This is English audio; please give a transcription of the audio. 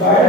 Right?